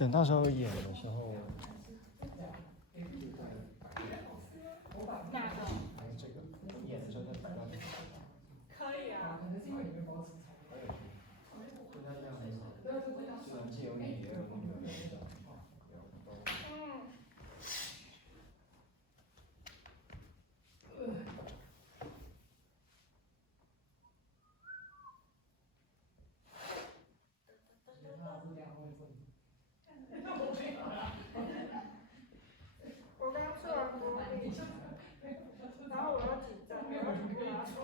等到时候演的时候，哪个？这个演的时候再摆到那个。可以啊。可能是因为你没包吃菜。跟他一样很好。虽然既有你也有那个。我刚吃完锅饼，然后我要紧张，我要去拉床。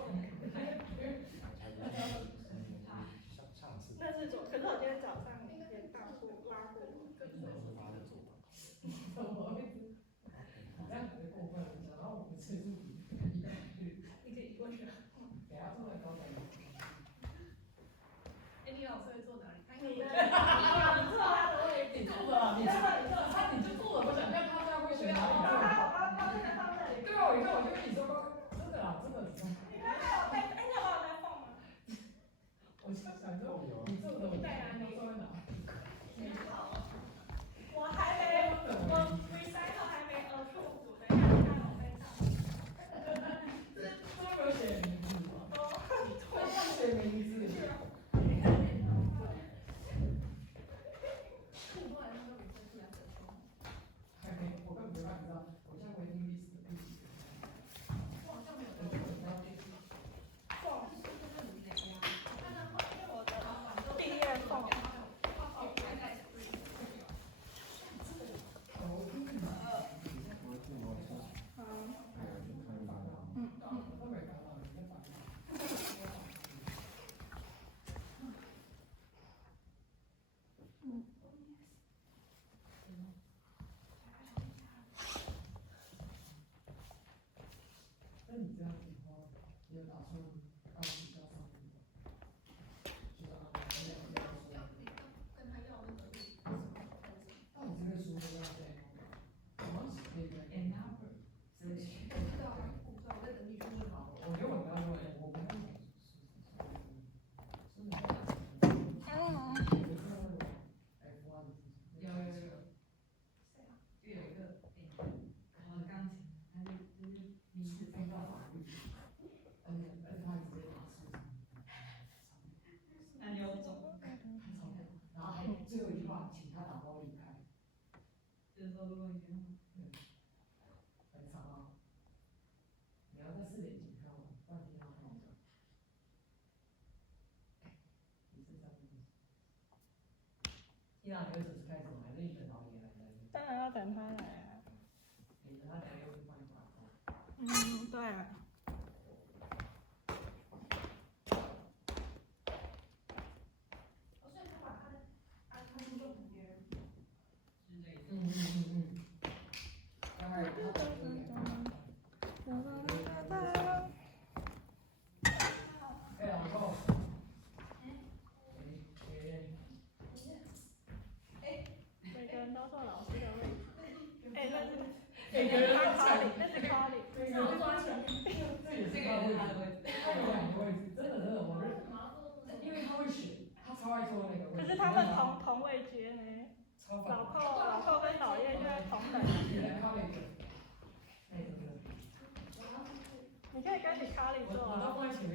那是左，可是我今天早上也到过拉过。这样子过分了，然后我们吃自己一个去，你可以过去啊。给他坐在高点。你老师会坐哪里？你坐他的位置，你坐着，你就坐着，我想看他这样会选哪里坐。对啊，我一看我就跟你说过，真的啦，真的。你看我在，你有把我在放吗？我就想说，你坐着，我看你坐在哪。我还没，我 recital 还没approve，等一下看我在上。这有写名字吗？都写名字。我根本没办法知道，我现在唯听历史的第几个。我好像没有，我根本不知道第几个。毕业放。那你这样子的话，你有打算要比较上面吗？就是按跟他要那个到底这个书都要在好像是那个 N number， 是不是？我知道，我在等你出就好。我觉得我不要说，我不要说。有。谁啊？就有一个考了钢琴，他就是名字飞到法律，而且他直接拿书上。很有种，然后还最后一句话，请他打包离开。就是说，如果你很长啊，你要在4点前看完，不然今天要看完。你是这样子。你会准时开始吗？还是你等导演来再？当然要等他来啊。你等他等下又会帮你打包。对啊。所以他把他的安排就给别人。大概他老公。每个人都坐老师的位置。那是。每个人都卡里，那是卡里。每个人抓起来。这也是他的位置。他有2个位置，真的，我认识。因为他会选，他超爱坐那个位置。可是他们同位阶呢。老寇跟导演就在同等。你可以跟你卡里坐啊。我都放在前面。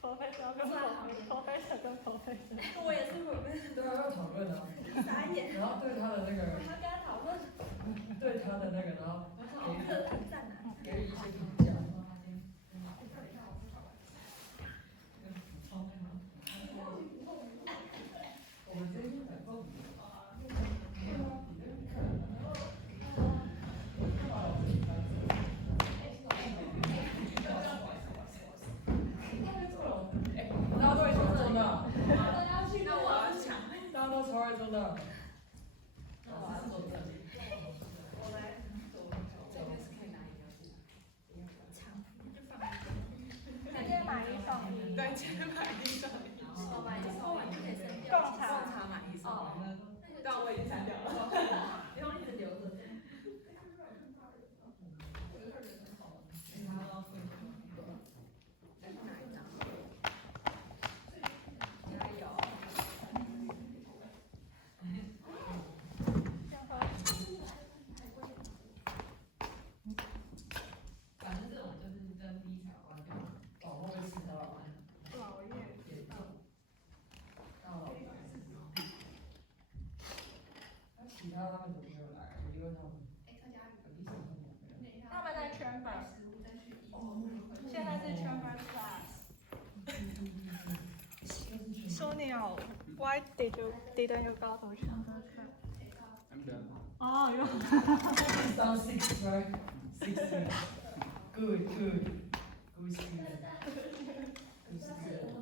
professor 跟 professor。我也是professor。对啊，要讨论啊。傻眼。然后对他的那个。我要跟他讨论。对他的那个，然后给予一些评价。我们今天感受。大家都会说真的。那我要抢。大家都超爱真的。那我要做这里。我来。这边是可以拿饮料进来。抢。就放一个。直接买1送1。对，直接买1送1。我买1送1就可以升掉。贡茶买1送1。但我已经删掉了。不用一直留着。加油。看到他们怎么没有来，我就问他们，他们在Chen-Fang，现在是Chen-Fang class. So Neil, why didn't you go to Chen-Fang class? I'm done. Oh, you. It's down 6, right? 16. Good, good. Good student. Good student.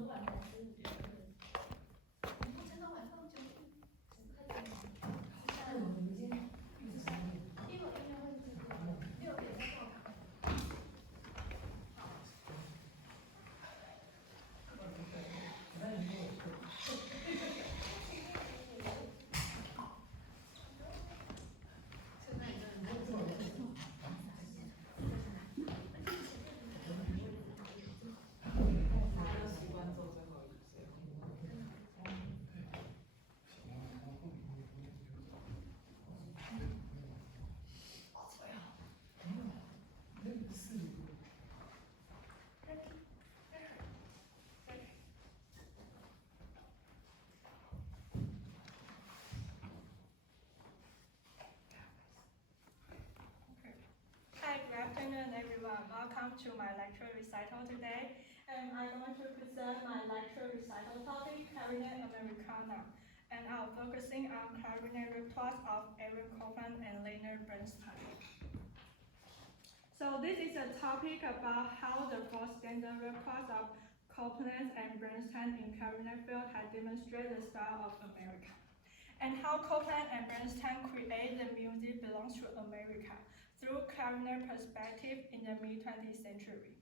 Hi, good afternoon, everyone. Welcome to my lecture recital today. And I'm going to present my lecture recital topic, Clarinet Americana. And I'm focusing on clarinet repertoires of Aaron Copland and Leonard Bernstein. So this is a topic about how the four standard repertoires of Copland and Bernstein in clarinet field had demonstrated the style of America, and how Copland and Bernstein create the music belongs to America through clarinet perspective in the mid-20th century.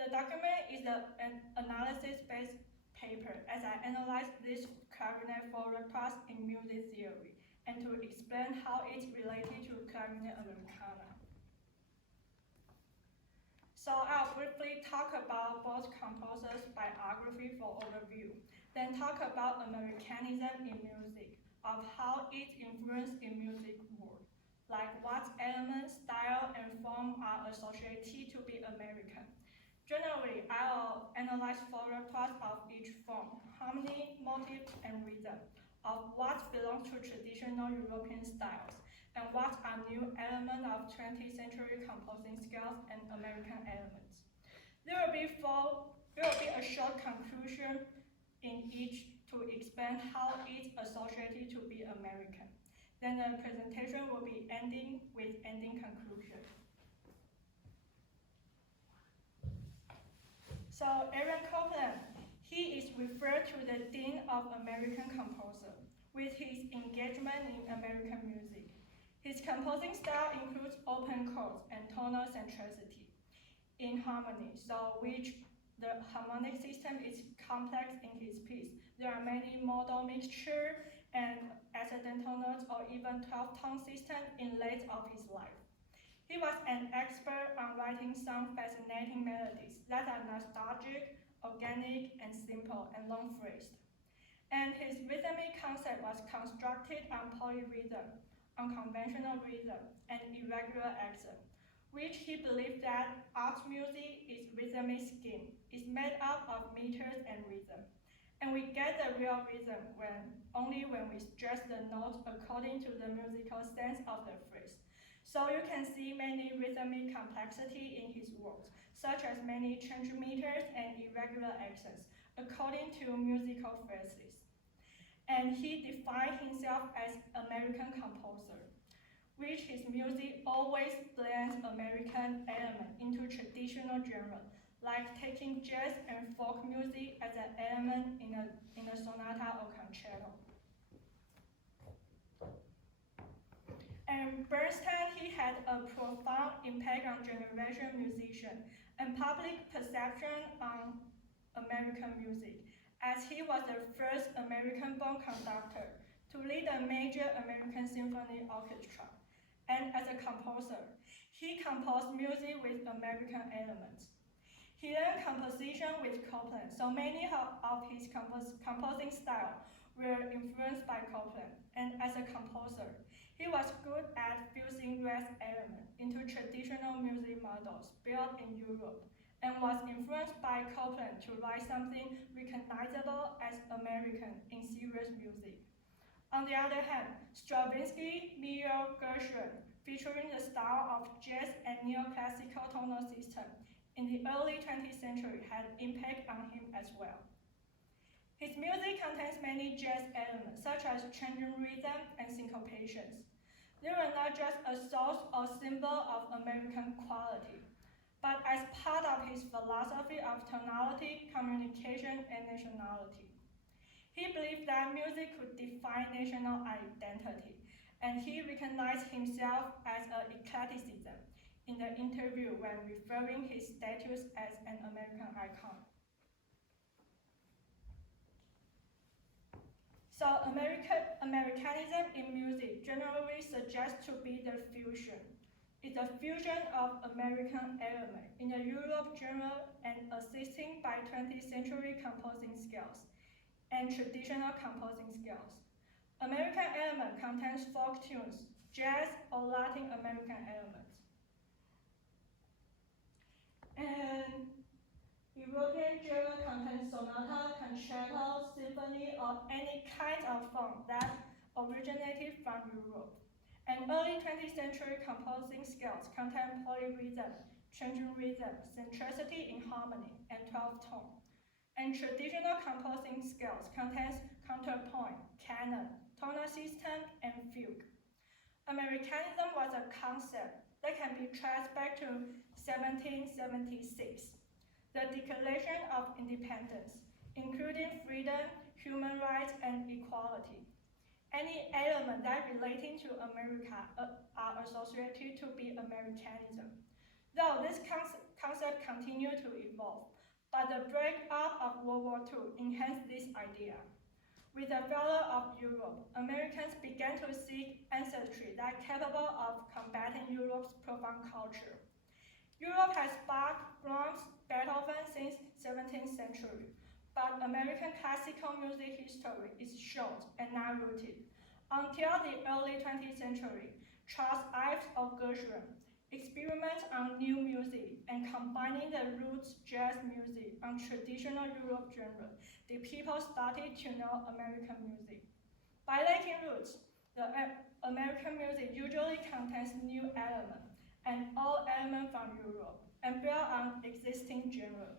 The document is an analysis-based paper as I analyze this clarinet for repertoires in music theory and to explain how it's related to clarinet Americana. So I'll briefly talk about both composers' biography for overview, then talk about Americanism in music, of how it influenced in music world, like what elements, style, and form are associated to be American. Generally, I'll analyze four repertoires of each form, harmony, motive, and rhythm, of what belongs to traditional European styles, and what are new elements of 20th century composing scales and American elements. There will be a short conclusion in each to explain how it's associated to be American. Then the presentation will be ending with ending conclusion. So Aaron Copland, he is referred to the Dean of American Composer with his engagement in American music. His composing style includes open chords and tonal centricity in harmony, so which the harmonic system is complex in his piece. There are many modal mixture and accidental notes or even 12-tone system in late of his life. He was an expert on writing some fascinating melodies that are nostalgic, organic, and simple, and long-phrased. And his rhythmic concept was constructed on polyrhythm, unconventional rhythm, and irregular accent, which he believed that art music is rhythmic scheme, is made up of meters and rhythm. And we get the real rhythm only when we stress the notes according to the musical sense of the phrase. So you can see many rhythmic complexity in his works, such as many change meters and irregular accents, according to musical phrases. And he defined himself as American composer, which his music always blends American elements into traditional genre, like taking jazz and folk music as an element in a sonata or concerto. And Bernstein, he had a profound impact on generation musicians and public perception on American music, as he was the first American-born conductor to lead a major American symphony orchestra. And as a composer, he composed music with American elements. He learned composition with Copland, so many of his composing style were influenced by Copland. And as a composer, he was good at fusing jazz elements into traditional music models built in Europe, and was influenced by Copland to write something recognizable as American in serious music. On the other hand, Stravinsky mirrored Gershwin, featuring the style of jazz and neoclassical tonal system in the early 20th century had impact on him as well. His music contains many jazz elements, such as changing rhythm and syncopations. They were not just a source or symbol of American quality, but as part of his philosophy of tonality, communication, and nationality. He believed that music could define national identity, and he recognized himself as an eclecticism in the interview when referring his status as an American icon. So Americanism in music generally suggests to be the fusion. It's a fusion of American elements in the Europe genre and assisting by 20th century composing skills and traditional composing skills. American element contains folk tunes, jazz, or Latin American elements. And European genre contains sonata, concerto, symphony, or any kind of form that originated from Europe. And early 20th century composing scales contain polyrhythm, changing rhythm, centricity in harmony, and 12 tone. And traditional composing scales contains counterpoint, canon, tonal system, and fugue. Americanism was a concept that can be traced back to 1776. The Declaration of Independence, including freedom, human rights, and equality. Any element that relating to America are associated to be Americanism. Though this concept continued to evolve, but the breakup of World War II enhanced this idea. With the failure of Europe, Americans began to seek ancestry that capable of combating Europe's profound culture. Europe has Bach, Brahms, Beethoven since 17th century, but American classical music history is short and not rooted. Until the early 20th century, Charles Ives or Gershwin experiments on new music and combining the roots jazz music on traditional Europe genre, the people started to know American music. By lacking roots, the American music usually contains new elements and all elements from Europe and built on existing genre.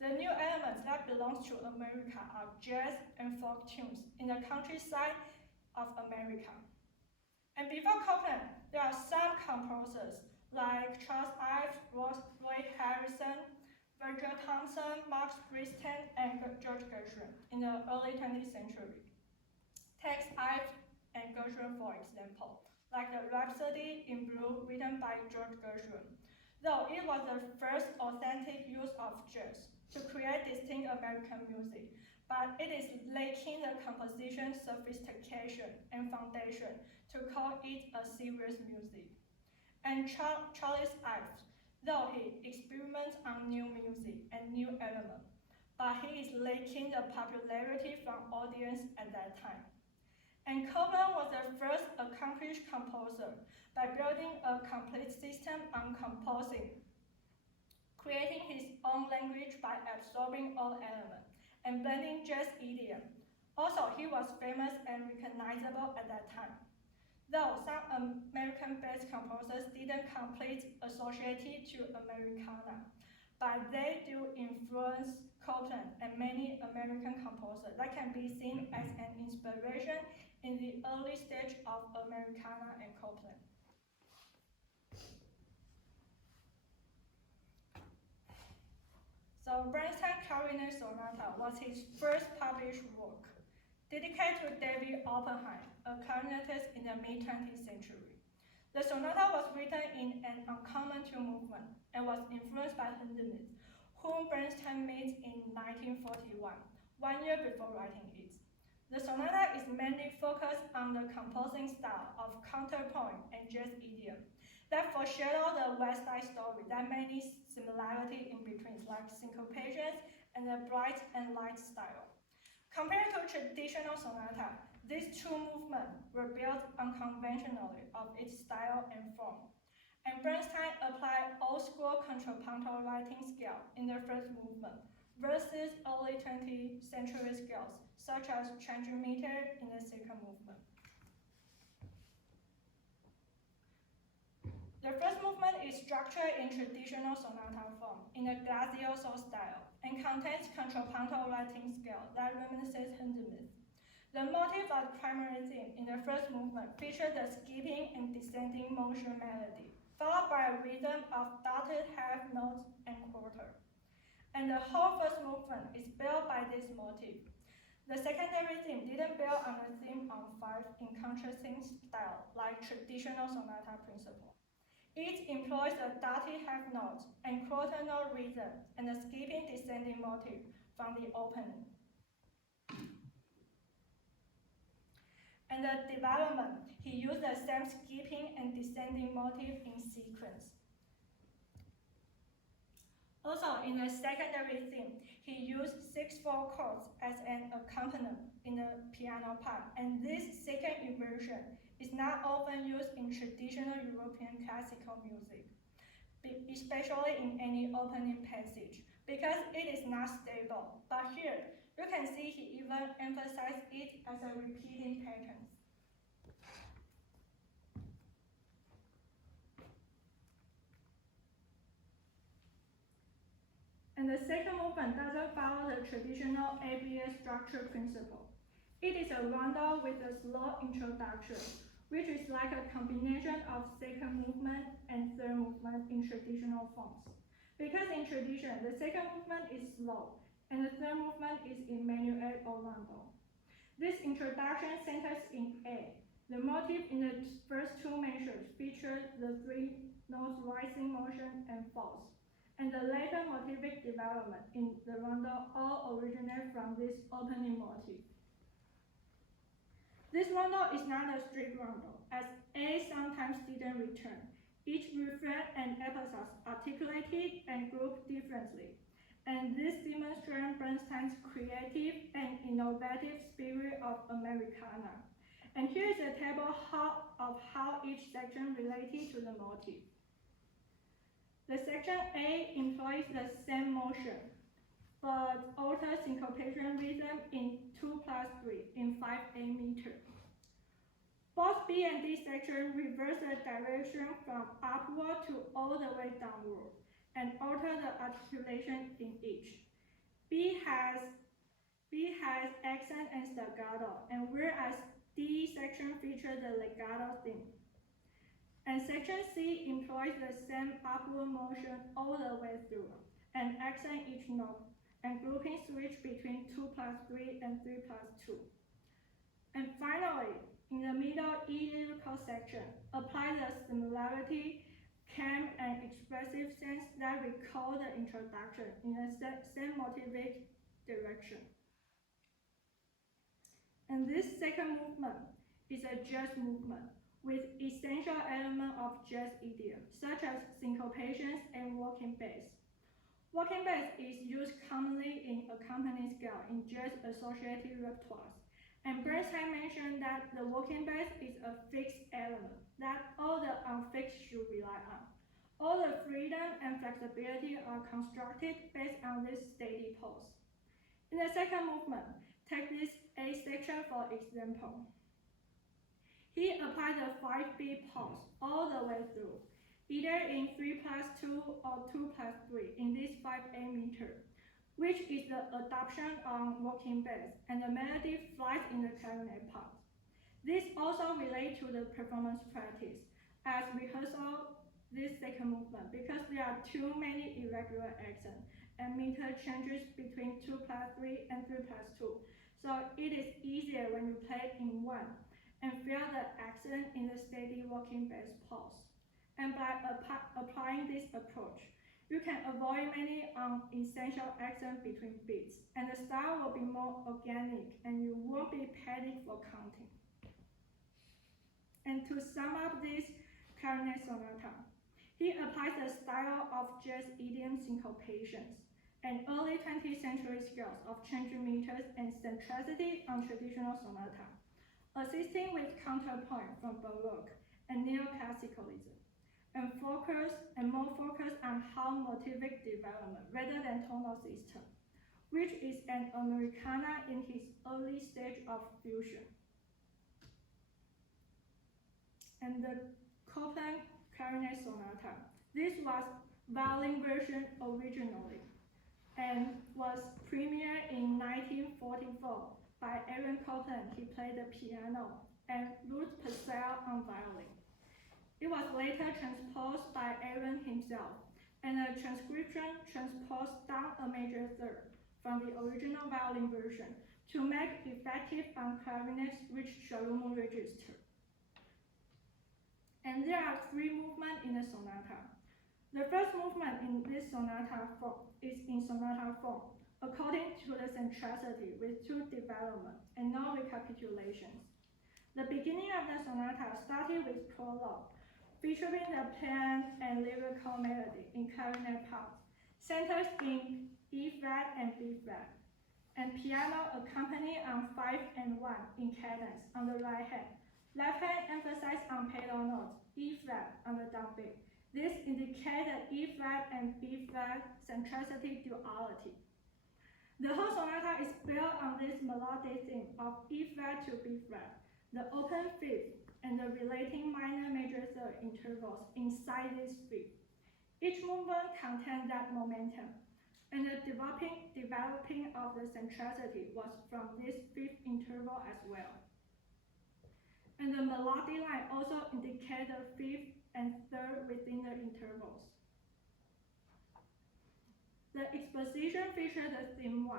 The new elements that belong to America are jazz and folk tunes in the countryside of America. And before Copland, there are some composers like Charles Ives, Roy Harrison, Virgil Thomson, Max Briston, and George Gershwin in the early 20th century. Take Ives and Gershwin for example, like the Rhapsody in Blue written by George Gershwin. Though it was the first authentic use of jazz to create distinct American music, but it is lacking the composition sophistication and foundation to call it a serious music. And Charles Ives, though he experiments on new music and new elements, but he is lacking the popularity from audience at that time. And Copland was the first accomplished composer by building a complete system on composing, creating his own language by absorbing all elements and blending jazz idiom. Also, he was famous and recognizable at that time. Though some American-based composers didn't complete associated to Americana, but they do influence Copland and many American composers that can be seen as an inspiration in the early stage of Americana and Copland. So Bernstein Clarinet Sonata was his first published work, dedicated to David Oppenheim, a clarinetist in the mid-20th century. The sonata was written in an uncommon two movement and was influenced by Hindemith, whom Bernstein met in 1941, 1 year before writing it. The sonata is mainly focused on the composing style of counterpoint and jazz idiom that foreshadow the West Side Story that many similarity in between, like syncopations and the bright and light style. Compared to traditional sonata, these two movements were built unconventionally of its style and form. And Bernstein applied old-school contrapuntal writing scale in the first movement, versus early 20th century scales, such as changing meter in the second movement. The first movement is structured in traditional sonata form in the glazioso style and contains contrapuntal writing scale that reminisces Hindemith. The motif as primary theme in the first movement features the skipping and descending motion melody, followed by a rhythm of dotted half notes and quarter. And the whole first movement is built by this motif. The secondary theme didn't build on the theme on 5 in contrasting style like traditional sonata principle. It employs a dotted half note and quarter note rhythm and a skipping descending motif from the opening. And the development, he used the same skipping and descending motif in sequence. Also, in the secondary theme, he used 6/4 chords as an accompaniment in the piano part, and this second inversion is not often used in traditional European classical music, especially in any opening passage, because it is not stable. But here, you can see he even emphasized it as a repeating pattern. And the second movement doesn't follow the traditional ABA structure principle. It is a rondo with a slow introduction, which is like a combination of second movement and third movement in traditional forms. Because in tradition, the second movement is slow, and the third movement is in minuet or rondo. This introduction centers in A. The motif in the first two measures features the 3 notes rising motion and falls, and the later motivic development in the rondo all originate from this opening motif. This rondo is not a strict rondo, as A sometimes didn't return. Each refrain and episodes articulated and grouped differently, and this demonstrates Bernstein's creative and innovative spirit of Americana. And here is a table of how each section related to the motif. The section A employs the same motion, but alters syncopation rhythm in 2+3 in 5/8 meter. Both B and D sections reverse the direction from upward to all the way downward and alter the articulation in each. B has accent and staccato, and whereas D section features the legato theme. And section C employs the same upward motion all the way through, and accent each note, and grouping switch between 2+3 and 3+2. And finally, in the middle E lyrical section, apply the similarity, calm, and expressive sense that recall the introduction in the same motivic direction. And this second movement is a jazz movement with essential elements of jazz idiom, such as syncopations and walking bass. Walking bass is used commonly in accompanying scale in jazz-associated repertoires, and Bernstein mentioned that the walking bass is a fixed element that all the unfixed should rely on. All the freedom and flexibility are constructed based on this steady pulse. In the second movement, take this A section for example. He applied the 5-beat pulse all the way through, either in 3+2 or 2+3 in this 5/8 meter, which is the adoption on walking bass, and the melody flies in the clarinet part. This also relates to the performance practice as rehearsal this second movement because there are too many irregular accents and meter changes between 2+3 and 3+2. So it is easier when you play in one and feel the accent in the steady walking bass pulse. And by applying this approach, you can avoid many unessential accents between beats, and the style will be more organic and you won't be panicked for counting. And to sum up this clarinet sonata, he applies the style of jazz idiom syncopations and early 20th century scales of changing meters and centricity on traditional sonata, assisting with counterpoint from Baroque and neoclassicalism, and more focus on how motivic development rather than tonal system. which is an Americana in his early stage of fusion. And the Copland Clarinet Sonata. This was violin version originally and was premiered in 1944 by Aaron Copland. He played the piano and Ruth Purcell on violin. It was later transposed by Aaron himself, and a transcription transposed down a major third from the original violin version to make effective on clarinet's rich Shalumo register. And there are 3 movements in the sonata. The first movement in this sonata form is in sonata form, according to the centricity with 2 developments and no recapitulations. The beginning of the sonata started with prologue, featuring the plain and lyrical melody in clarinet parts, centers in E flat and B flat, and piano accompanied on 5 and 1 in cadence on the right hand. Left hand emphasized on pedal notes, E flat on the downbeat. This indicates the E flat and B flat centricity duality. The whole sonata is built on this melodic theme of E flat to B flat, the open fifth, and the relating minor major third intervals inside this fifth. Each movement contains that momentum, and the developing of the centricity was from this fifth interval as well. And the melodic line also indicates the fifth and third within the intervals. The exposition features the theme 1,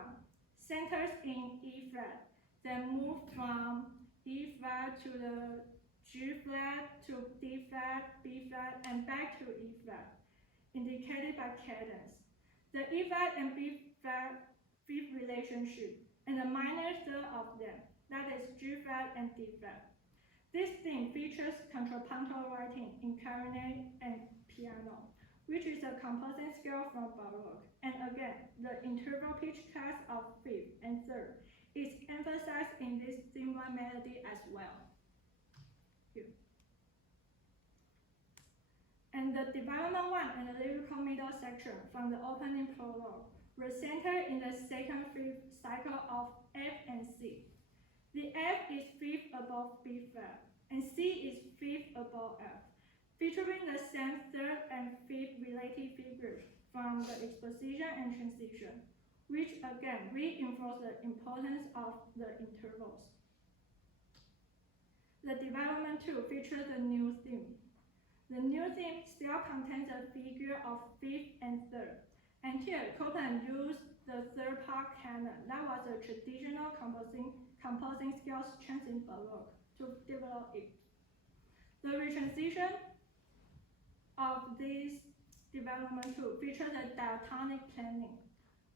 centers in E flat, then move from E flat to the G flat to D flat, B flat, and back to E flat, indicated by cadence. The E flat and B flat fifth relationship, and the minor third of them, that is G flat and D flat. This theme features contrapuntal writing in clarinet and piano, which is a composing scale from Baroque. And again, the interval pitch class of fifth and third is emphasized in this theme 1 melody as well. Here. And the development 1 and the lyrical middle section from the opening prologue were centered in the second fifth cycle of F and C. The F is fifth above B flat, and C is fifth above F, featuring the same third and fifth related figures from the exposition and transition, which again reinforce the importance of the intervals. The development 2 features the new theme. The new theme still contains a figure of fifth and third, and here Copland used the third part canon that was a traditional composing scales changed in Baroque to develop it. The retransition of this development 2 features a diatonic planning,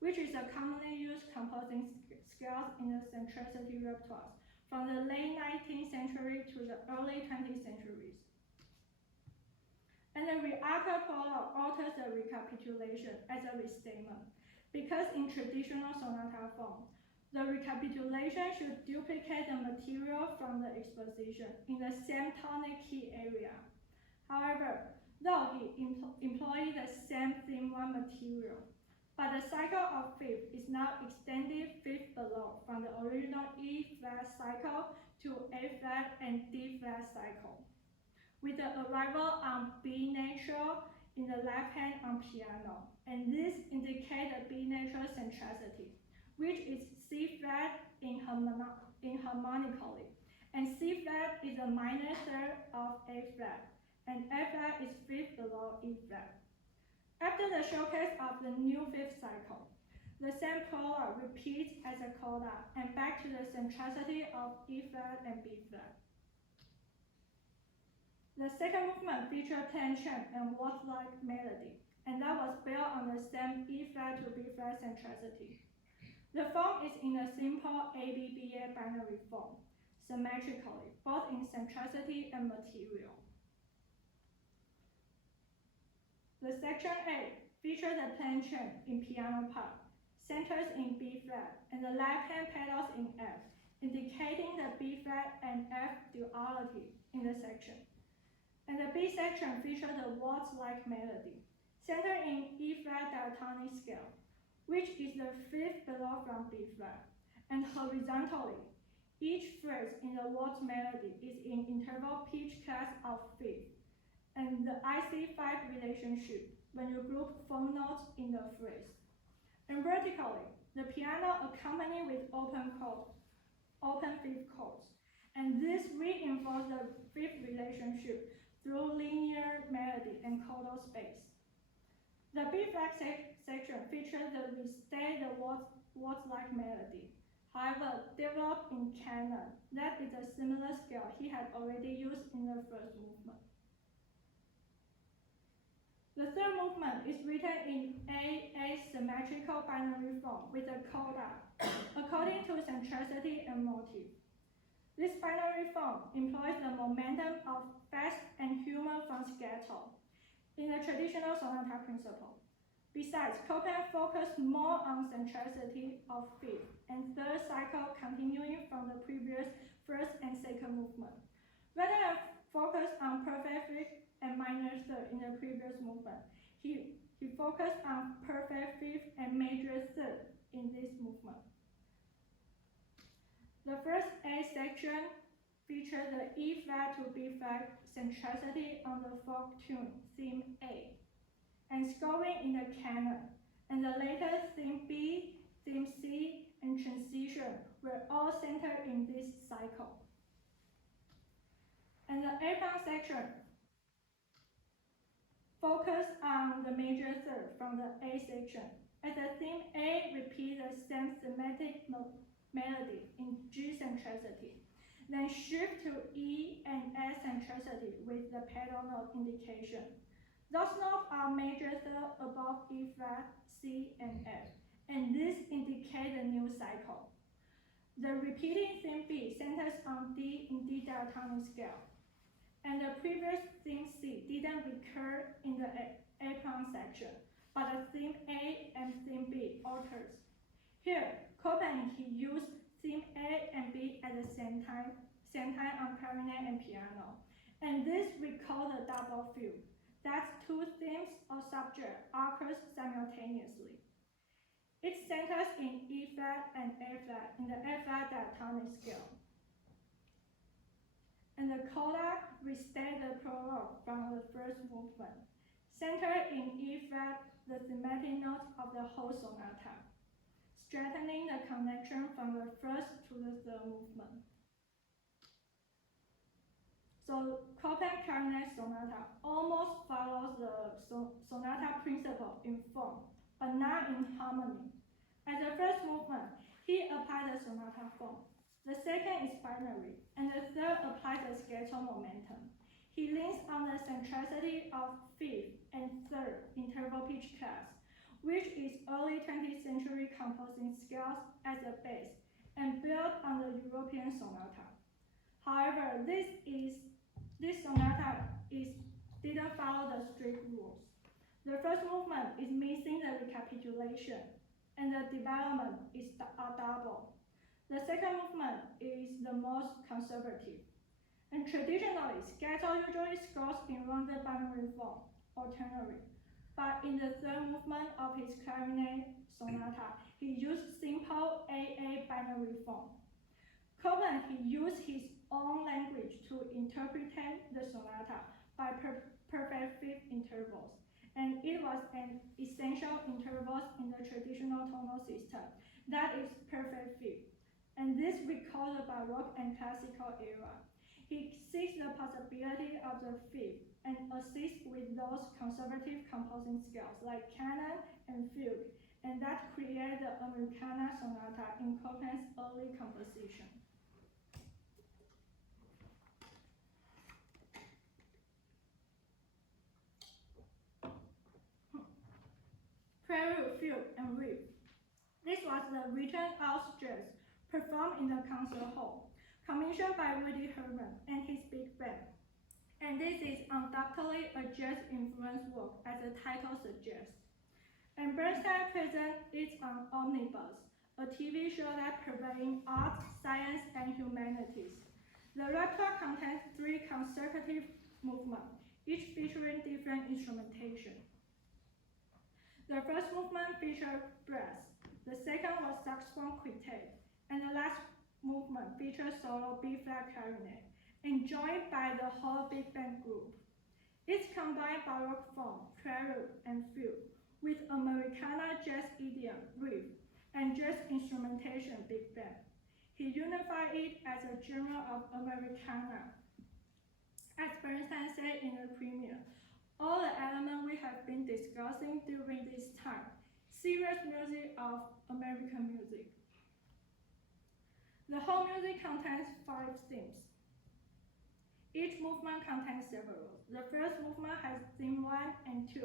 which is a commonly used composing scales in the centricity repertoires from the late 19th century to the early 20th centuries. And the rearca prologue alters the recapitulation as a restatement, because in traditional sonata form, the recapitulation should duplicate the material from the exposition in the same tonic key area. However, though he employed the same theme 1 material, but the cycle of fifth is now extended fifth below from the original E flat cycle to A flat and D flat cycle, with the arrival on B natural in the left hand on piano, and this indicates the B natural centricity, which is C flat in harmonically, and C flat is a minor third of A flat, and F flat is fifth below E flat. After the showcase of the new fifth cycle, the same prologue repeats as a coda and back to the centricity of E flat and B flat. The second movement featured tension and waltz-like melody, and that was built on the same E flat to B flat centricity. The form is in a simple ABBA binary form, symmetrically, both in centricity and material. The section A features a tension in piano part, centers in B flat, and the left hand pedals in F, indicating the B flat and F duality in the section. And the B section features a waltz-like melody, centered in E flat diatonic scale, which is the fifth below from B flat, and horizontally, each phrase in the waltz melody is in interval pitch class of fifth, and the IC5 relationship when you group 4 notes in the phrase. And vertically, the piano accompanied with open fifth chords, and this reinforces the fifth relationship through linear melody and chordal space. The B flat section features the restate the waltz-like melody, however, developed in canon. That is a similar scale he had already used in the first movement. The third movement is written in A symmetrical binary form with a coda, according to centricity and motive. This binary form employs the momentum of fast and humor from scatter in the traditional sonata principle. Besides, Chopin focused more on centricity of fifth and third cycle continuing from the previous first and second movement, rather than focus on perfect fifth and minor third in the previous movement. He focused on perfect fifth and major third in this movement. The first A section features the E flat to B flat centricity on the folk tune theme A, and scoring in the canon, and the later theme B, theme C, and transition were all centered in this cycle. And the A section focused on the major third from the A section, as the theme A repeats the same thematic melody in G centricity, then shift to E and S centricity with the pedal note indication. Those notes are major third above E flat, C, and F, and this indicates the new cycle. The repeating theme B centers on D in D diatonic scale, and the previous theme C didn't recur in the A section, but the theme A and theme B alters. Here, Chopin used theme A and B at the same time on clarinet and piano, and this recalls the double fill. That's two themes or subject occurs simultaneously. It centers in E flat and A flat in the A flat diatonic scale. And the coda restates the prologue from the first movement, centered in E flat, the thematic notes of the whole sonata, strengthening the connection from the first to the third movement. So Chopin clarinet sonata almost follows the sonata principle in form, but not in harmony. As the first movement, he applied the sonata form. The second is binary, and the third applies the scatter momentum. He leans on the centricity of fifth and third interval pitch class, which is early 20th century composing scales as a base, and built on the European sonata. However, this sonata didn't follow the strict rules. The first movement is missing the recapitulation, and the development is double. The second movement is the most conservative, and traditionally, scatter usually scores in rounded binary form, or ternary. But in the third movement of his clarinet sonata, he used simple AA binary form. Chopin used his own language to interpret the sonata by perfect fifth intervals, and it was an essential interval in the traditional tonal system, that is perfect fifth, and this recalls the Baroque and Classical era. He seeks the possibility of the fifth and assists with those conservative composing scales like canon and fugue, and that created the Americana sonata in Chopin's early composition. Prelude, fugue, and riff. This was the written out jazz performed in the concert hall, commissioned by Woody Herman and his big band. And this is undoubtedly a jazz-influenced work, as the title suggests. And Bernstein presents it on Omnibus, a TV show that provides art, science, and humanities. The repertoire contains 3 consecutive movements, each featuring different instrumentation. The first movement features brass, the second was saxophone quintet, and the last movement features solo B-flat clarinet, and joined by the whole big band group. It combined Baroque form, prelude, and fugue with Americana jazz idiom, riff, and jazz instrumentation big band. He unified it as a genre of Americana. As Bernstein said in the premiere, all the elements we have been discussing during this time, serious music of American music. The whole music contains 5 themes. Each movement contains several. The first movement has theme 1 and 2.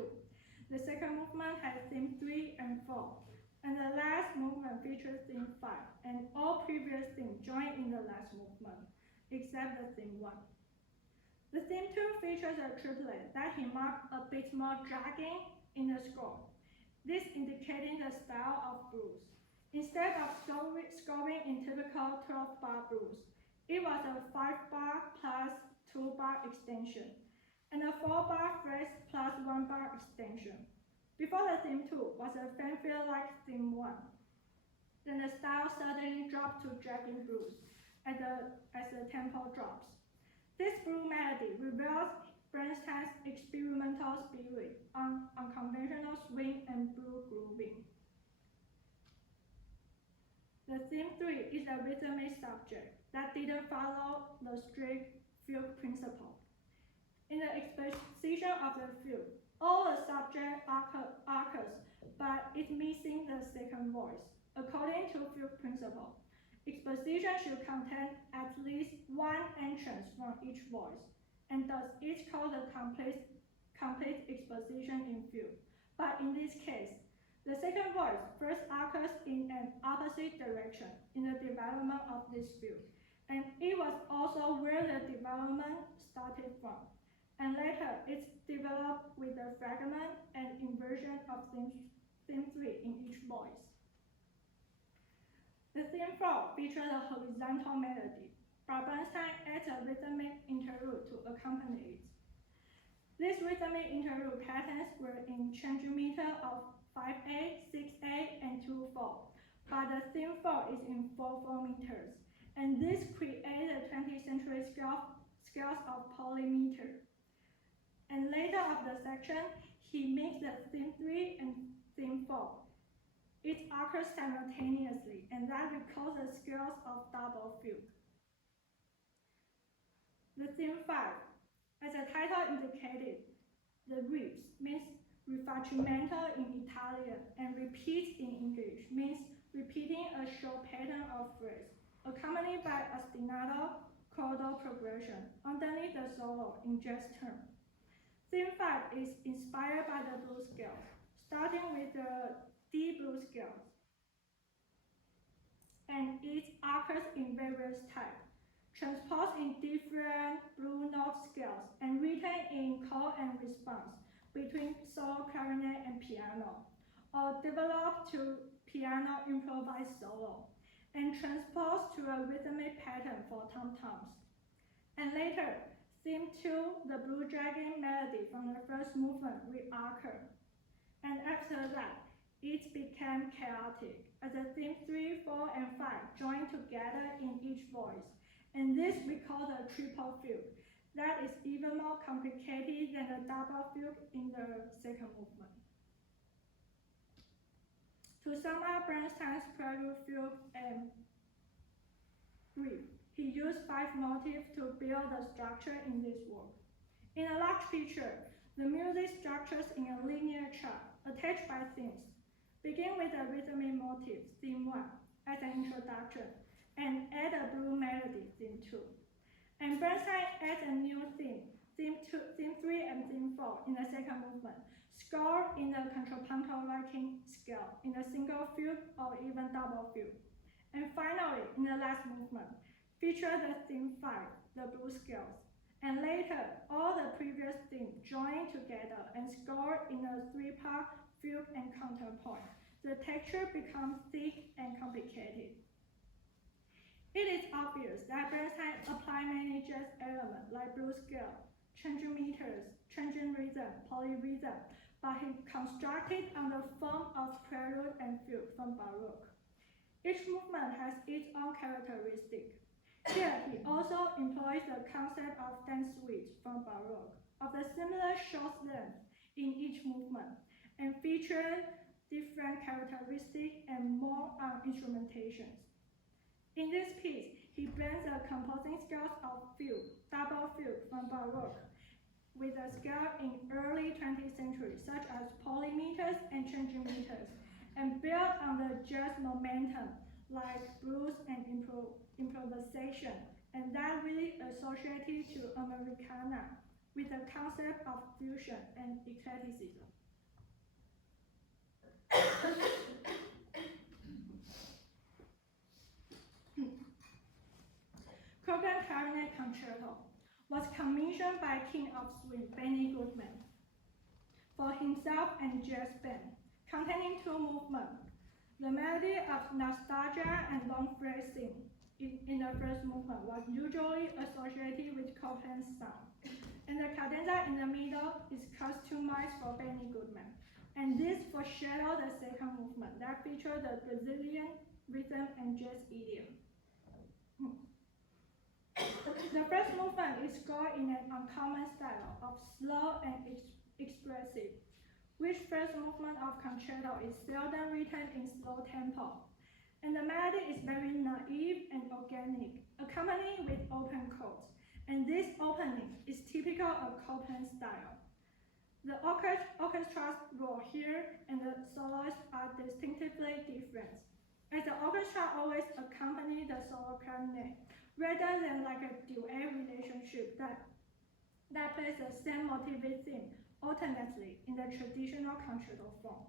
The second movement has theme 3 and 4. And the last movement features theme 5, and all previous themes join in the last movement, except the theme 1. The theme 2 features a triplet that he marked a bit more dragging in the score. This indicating the style of blues. Instead of scoring in typical 12-bar blues, it was a 5-bar plus 2-bar extension, and a 4-bar phrase plus 1-bar extension. Before the theme 2 was a fanfare-like theme 1. Then the style suddenly dropped to dragging blues as the tempo drops. This blue melody reveals Bernstein's experimental spirit on unconventional swing and blue grooving. The theme 3 is a rhythmic subject that didn't follow the strict fugue principle. In the exposition of the fugue, all the subject occurs, but it's missing the second voice. According to fugue principle, exposition should contain at least one entrance from each voice, and thus it's called a complete exposition in fugue. But in this case, the second voice first occurs in an opposite direction in the development of this fugue, and it was also where the development started from. And later, it's developed with a fragment and inversion of theme 3 in each voice. The theme 4 features a horizontal melody, but Bernstein adds a rhythmic interlude to accompany it. These rhythmic interlude patterns were in changing meter of 5/8, 6/8, and 2/4, but the theme 4 is in 4/4 meters, and this created 20th century scales of polymeter. And later of the section, he mixed the theme 3 and theme 4. It occurs simultaneously, and that recalls the scales of double fugue. The theme 5, as the title indicated, the riffs means rifacimento in Italian, and repeats in English means repeating a short pattern of phrase, accompanied by ostinato chordal progression underneath the solo in jazz term. Theme 5 is inspired by the blues scales, starting with the D blues scales, and it occurs in various types, transposed in different blue note scales, and written in call and response between solo clarinet and piano, or developed to piano improvised solo, and transposed to a rhythmic pattern for tom-toms. And later, theme 2, the blue dragging melody from the first movement reoccur. And after that, it became chaotic, as the theme 3, 4, and 5 joined together in each voice, and this we call the triple fugue. That is even more complicated than the double fugue in the second movement. To sum up Bernstein's prelude, fugue, and riff, he used 5 motifs to build the structure in this work. In a large picture, the music structures in a linear chart attached by themes. Begin with a rhythmic motif, theme 1, as an introduction, and add a blue melody, theme 2. And Bernstein adds a new theme 3 and theme 4 in the second movement, scored in the contrapuntal liking scale in a single fugue or even double fugue. And finally, in the last movement, feature the theme 5, the blue scales. And later, all the previous themes join together and scored in a 3-part fugue and counterpoint. The texture becomes thick and complicated. It is obvious that Bernstein applied many jazz elements like blue scale, changing meters, changing rhythm, polyrhythm, but he constructed on the form of prelude and fugue from Baroque. Each movement has its own characteristic. Here, he also employs the concept of dance suite from Baroque, of a similar short length in each movement, and features different characteristics and more on instrumentations. In this piece, he blends the composing scales of fugue, double fugue from Baroque, with a scale in early 20th century, such as polymeters and changing meters, and built on the jazz momentum, like blues and improvisation, and that really associated to Americana, with the concept of fusion and eclecticism. Copeland Clarinet Concerto was commissioned by King of Swing Benny Goodman for himself and jazz band, containing two movements. The melody of nostalgia and long phrasing in the first movement was usually associated with Copeland's sound, and the cadenza in the middle is customized for Benny Goodman. And this foreshadowed the second movement that featured the Brazilian rhythm and jazz idiom. The first movement is scored in an uncommon style of slow and expressive, which first movement of concerto is seldom written in slow tempo. And the melody is very naive and organic, accompanied with open chords. And this opening is typical of Copeland's style. The orchestra's role here and the soloists are distinctively different, as the orchestra always accompanies the solo clarinet, rather than like a duet relationship that plays the same motivic theme alternately in the traditional concerto form.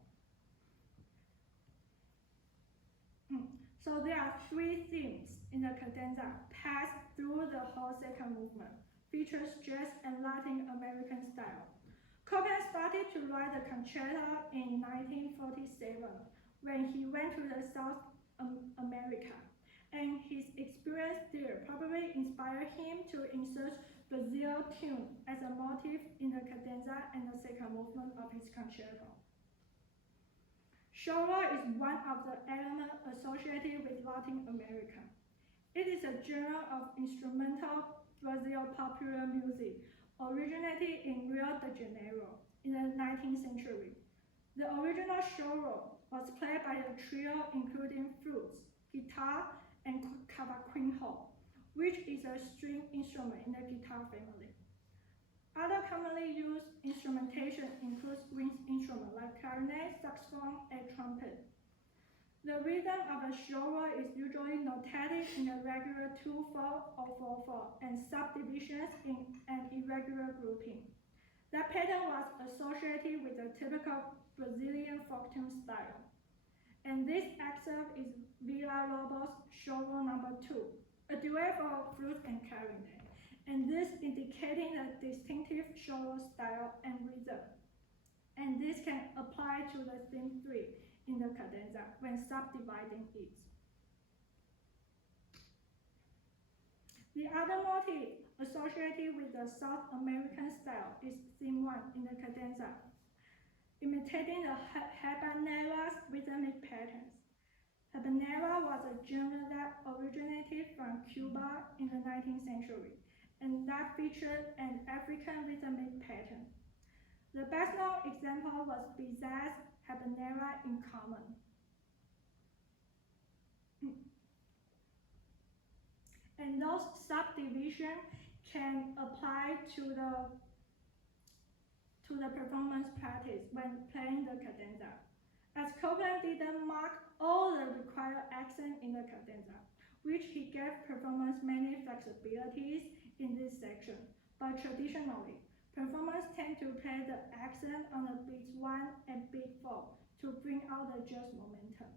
So there are three themes in the cadenza passed through the whole second movement, features jazz and Latin American style. Copeland started to write the concerto in 1947 when he went to the South America, and his experience there probably inspired him to insert Brazil tune as a motif in the cadenza and the second movement of his concerto. Choro is one of the elements associated with Latin America. It is a genre of instrumental Brazil popular music originated in Rio de Janeiro in the 19th century. The original choro was played by a trio including flutes, guitar, and cavaquinho, which is a string instrument in the guitar family. Other commonly used instrumentation includes wind instruments like clarinet, saxophone, and trumpet. The rhythm of a choro is usually notated in a regular 2/4 or 4/4 and subdivisions in an irregular grouping. That pattern was associated with the typical Brazilian folk tune style. And this excerpt is Villa-Lobos Choro No. 2, a duet for flute and clarinet, and this indicating a distinctive choro style and rhythm. And this can apply to the theme 3 in the cadenza when subdividing it. The other motif associated with the South American style is theme 1 in the cadenza, imitating the habaneras rhythmic patterns. Habanera was a genre that originated from Cuba in the 19th century, and that featured an African rhythmic pattern. The best known example was Bizet's Habanera in Common. And those subdivisions can apply to the performance practice when playing the cadenza, as Copeland didn't mark all the required accents in the cadenza, which he gave performers many flexibilities in this section, but traditionally, performers tend to play the accent on the beat 1 and beat 4 to bring out the jazz momentum.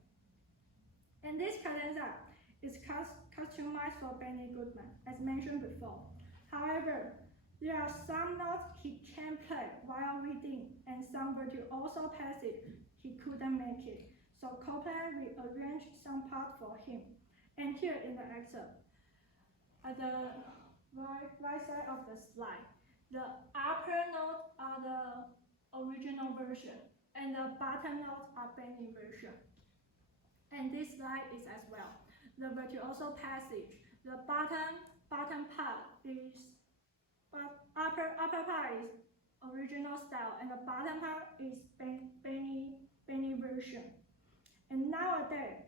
And this cadenza is customized for Benny Goodman, as mentioned before. However, there are some notes he can play while reading, and some virtuoso passage he couldn't make it, so Copeland rearranged some parts for him. And here in the excerpt, at the right side of the slide, the upper notes are the original version, and the bottom notes are Benny version. And this slide is as well. The virtuoso passage, the bottom part is, upper part is original style, and the bottom part is Benny version. And nowadays,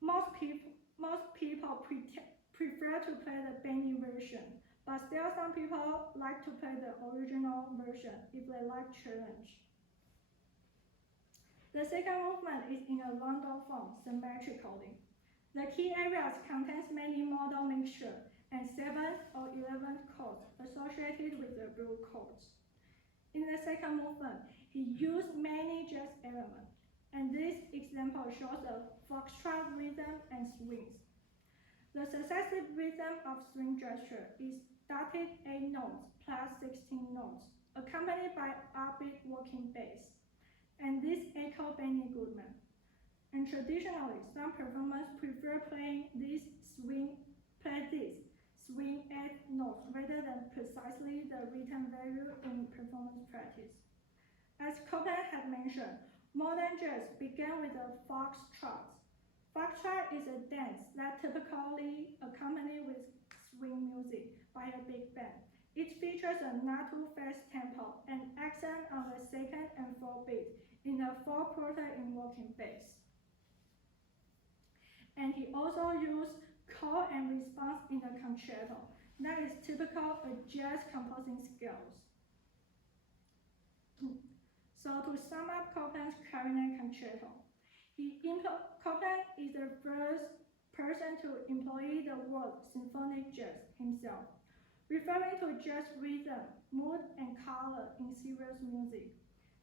most people prefer to play the Benny version, but still some people like to play the original version if they like challenge. The second movement is in a rondo form, symmetrically. The key areas contains many modal mixture and 7 or 11 chords associated with the root chords. In the second movement, he used many jazz elements, and this example shows a foxtrot rhythm and swings. The successive rhythm of swing gesture is dotted 8 notes plus 16 notes, accompanied by upbeat walking bass. And this echo Benny Goodman. And traditionally, some performers prefer playing this swing 8 notes rather than precisely the written value in performance practice. As Chopin had mentioned, modern jazz began with the foxtrot. Foxtrot is a dance that typically accompanied with swing music by a big band. It features a not too fast tempo and accent on the second and fourth beat in a 4/4 in walking bass. And he also used call and response in the concerto. That is typical of jazz composing skills. So to sum up Chopin's clarinet concerto, Chopin is the first person to employ the word symphonic jazz himself, referring to jazz rhythm, mood, and color in serious music.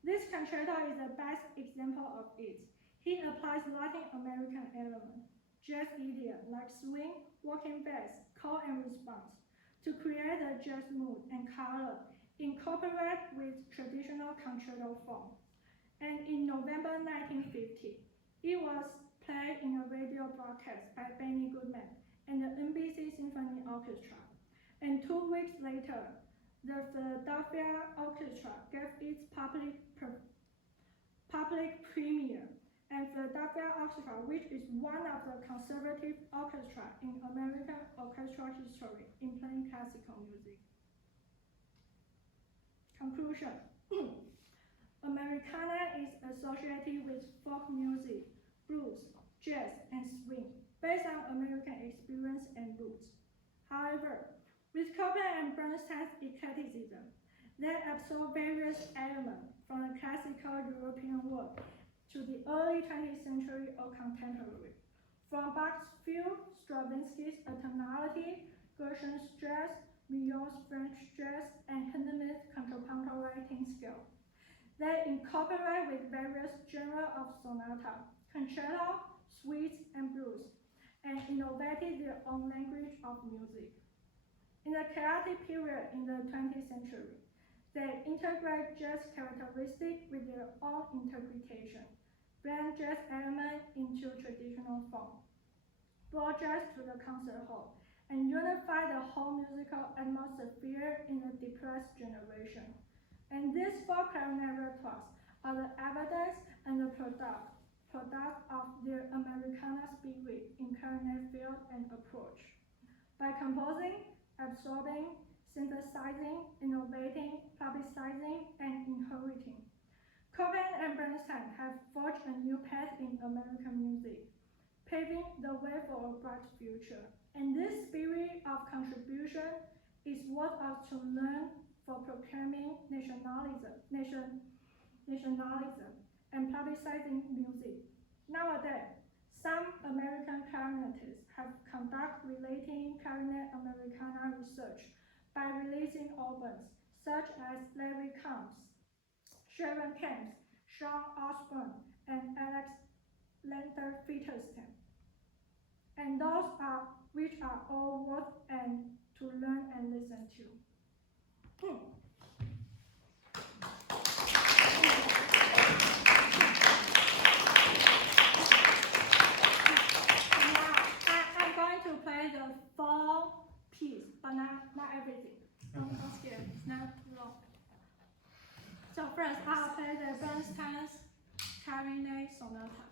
This concerto is the best example of it. He applies Latin American elements, jazz idiom like swing, walking bass, call and response, to create a jazz mood and color incorporated with traditional concerto form. And in November 1950, it was played in a radio broadcast by Benny Goodman and the NBC Symphony Orchestra. And 2 weeks later, the Philadelphia Orchestra gave its public premiere. And Philadelphia Orchestra, which is one of the conservative orchestra in American orchestral history in playing classical music. Conclusion. Americana is associated with folk music, blues, jazz, and swing, based on American experience and roots. However, with Chopin and Bernstein's eclecticism, they absorb various elements from the classical European world to the early 20th century or contemporary, from Bach's fugue, Stravinsky's atonality, Gershwin's jazz, Millon's French jazz, and Handel's contrapuntal writing skill. They incorporate with various genres of sonata, concerto, suites, and blues, and innovated their own language of music. In the chaotic period in the 20th century, they integrate jazz characteristics with their own interpretation, blend jazz elements into traditional form, brought jazz to the concert hall, and unify the whole musical atmosphere in a depressed generation. And these 4 clarinet repertoires are the evidence and the product of their Americana spirit in clarinet field and approach. By composing, absorbing, synthesizing, innovating, publicizing, and inheriting, Chopin and Bernstein have forged a new path in American music, paving the way for a bright future. And this spirit of contribution is worth us to learn for proclaiming nationalism and publicizing music. Nowadays, some American clarinetists have conducted relating clarinet Americana research by releasing albums such as Larry Combs, Sharon Kemps, Sean Osborne, and Alex Lander-Featherston. And those which are all worth and to learn and listen to. I'm going to play the fall piece, but not everything. Don't scare me, it's not too long. first I'll play the Bernstein's Clarinet Sonata.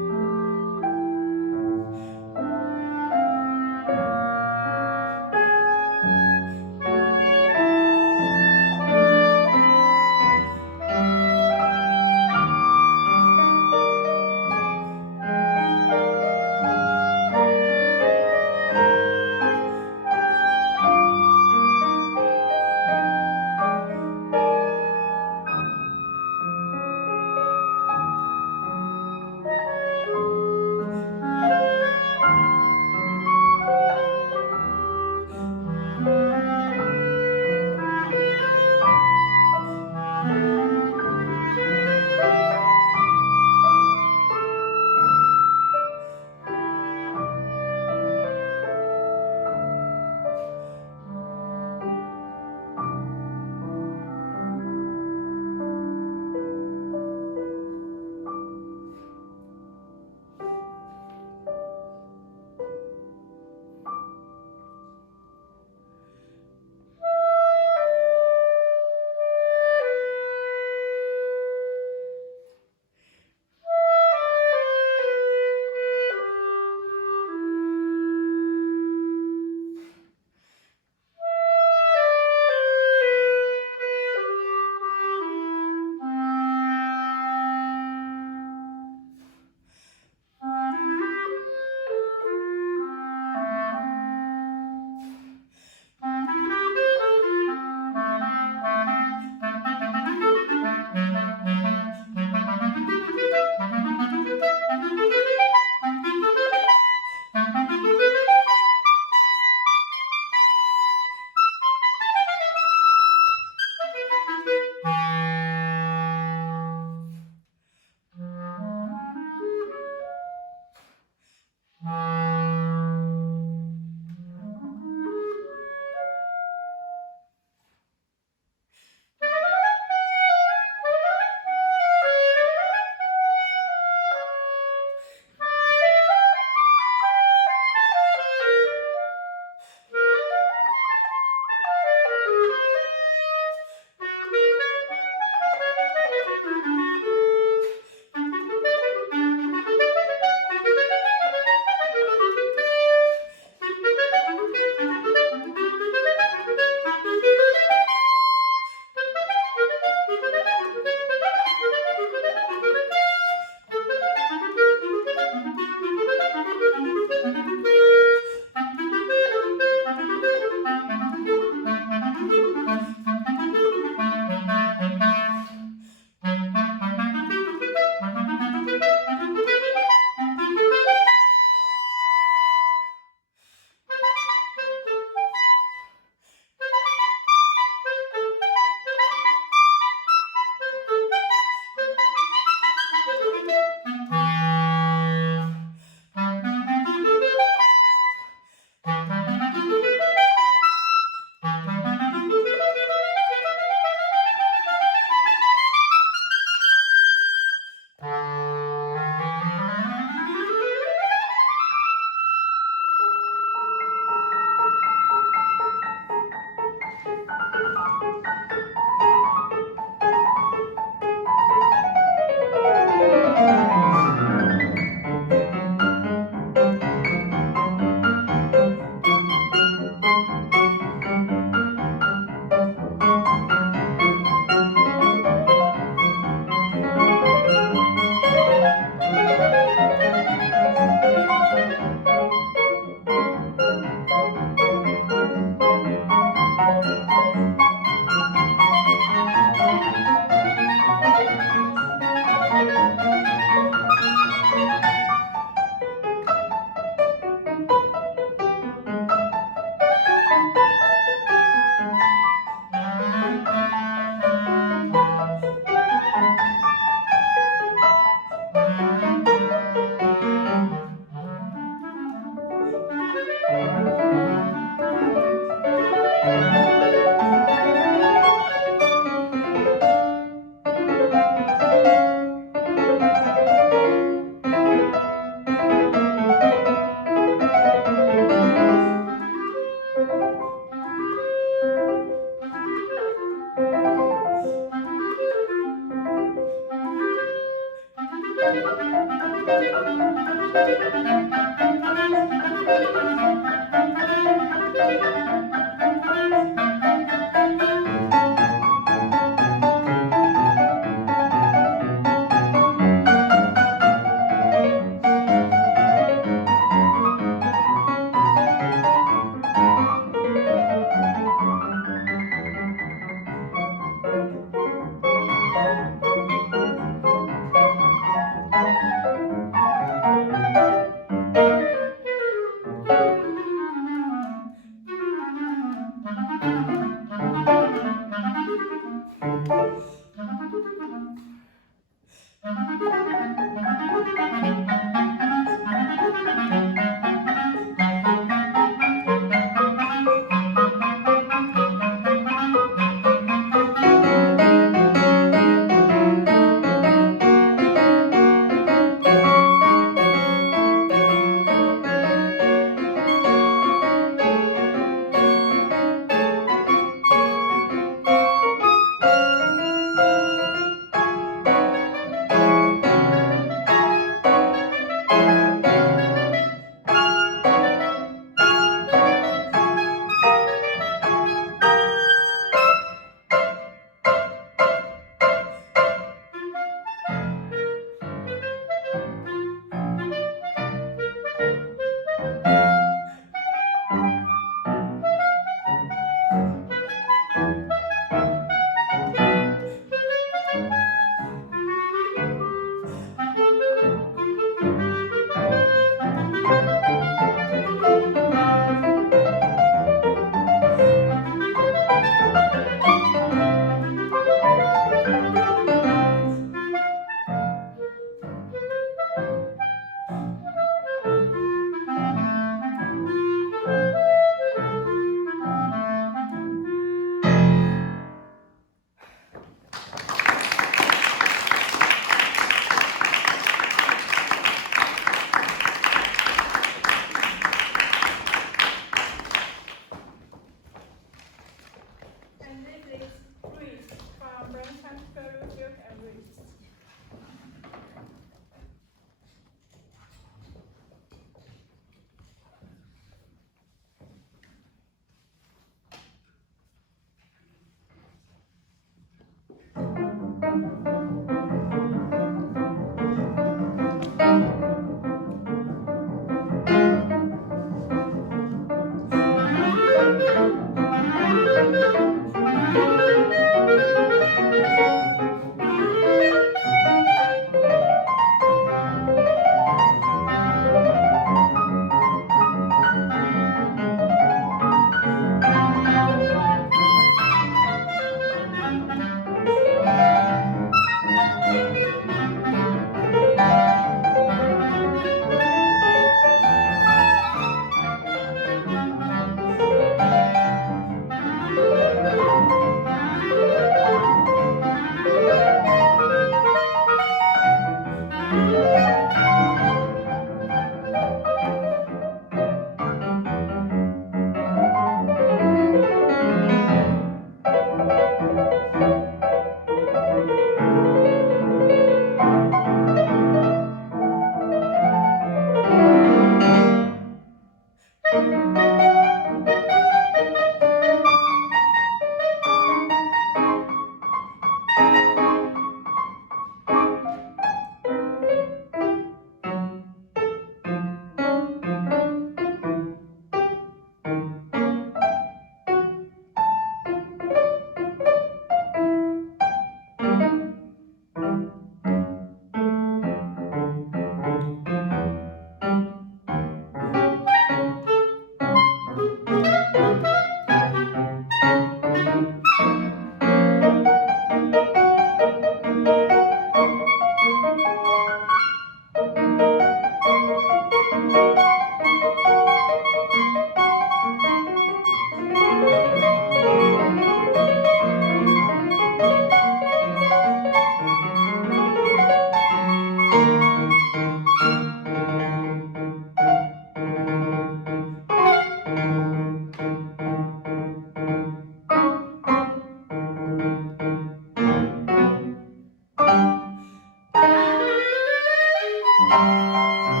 谢。